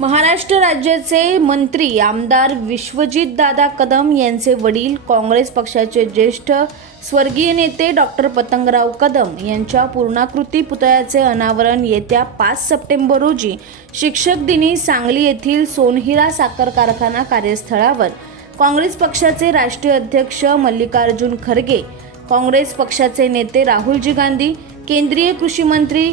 महाराष्ट्र राज्याचे मंत्री आमदार विश्वजित दादा कदम यांचे वडील काँग्रेस पक्षाचे ज्येष्ठ स्वर्गीय नेते डॉक्टर पतंगराव कदम यांच्या पूर्णाकृती पुतळ्याचे अनावरण येत्या पाच सप्टेंबर रोजी शिक्षक दिनी सांगली येथील सोनहिरा साखर कारखाना कार्यस्थळावर. काँग्रेस पक्षाचे राष्ट्रीय अध्यक्ष मल्लिकार्जुन खरगे काँग्रेस पक्षाचे नेते राहुलजी गांधी केंद्रीय कृषी मंत्री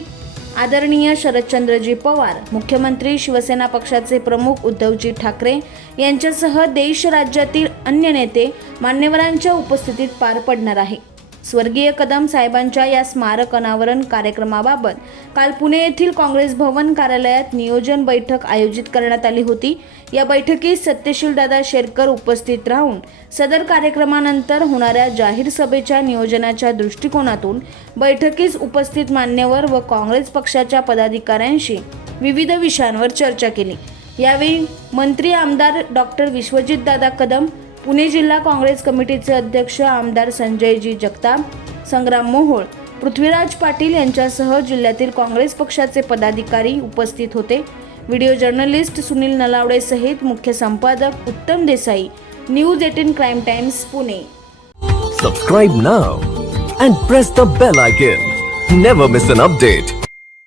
आदरणीय शरदचंद्रजी पवार मुख्यमंत्री शिवसेना पक्षाचे प्रमुख उद्धवजी ठाकरे यांच्यासह देश राज्यातील अन्य नेते मान्यवरांच्या उपस्थितीत पार पडणार आहे. स्वर्गीय कदम साहेबांच्या या स्मारक अनावरण कार्यक्रमाबाबत काल पुणे येथील काँग्रेस भवन कार्यालयात नियोजन बैठक आयोजित करण्यात आली होती. या बैठकीत सत्यशील दादा शेरकर उपस्थित राहून सदर कार्यक्रमानंतर होणाऱ्या जाहीर सभेच्या नियोजनाच्या दृष्टिकोनातून बैठकीस उपस्थित मान्यवर व काँग्रेस पक्षाच्या पदाधिकाऱ्यांशी विविध विषयांवर चर्चा केली. यावेळी मंत्री आमदार डॉक्टर विश्वजित दादा कदम पुणे जिल्हा काँग्रेस कमिटीचे अध्यक्ष आमदार संजयजी जगताप संग्राम मोहोळ पृथ्वीराज पाटील यांच्यासह जिल्ह्यातील काँग्रेस पक्षाचे पदाधिकारी उपस्थित होते. व्हिडिओ जर्नलिस्ट सुनील नलावडे सहित मुख्य संपादक Uttam Desai news eighteen crime times Pune. Subscribe now and press the bell icon never miss an update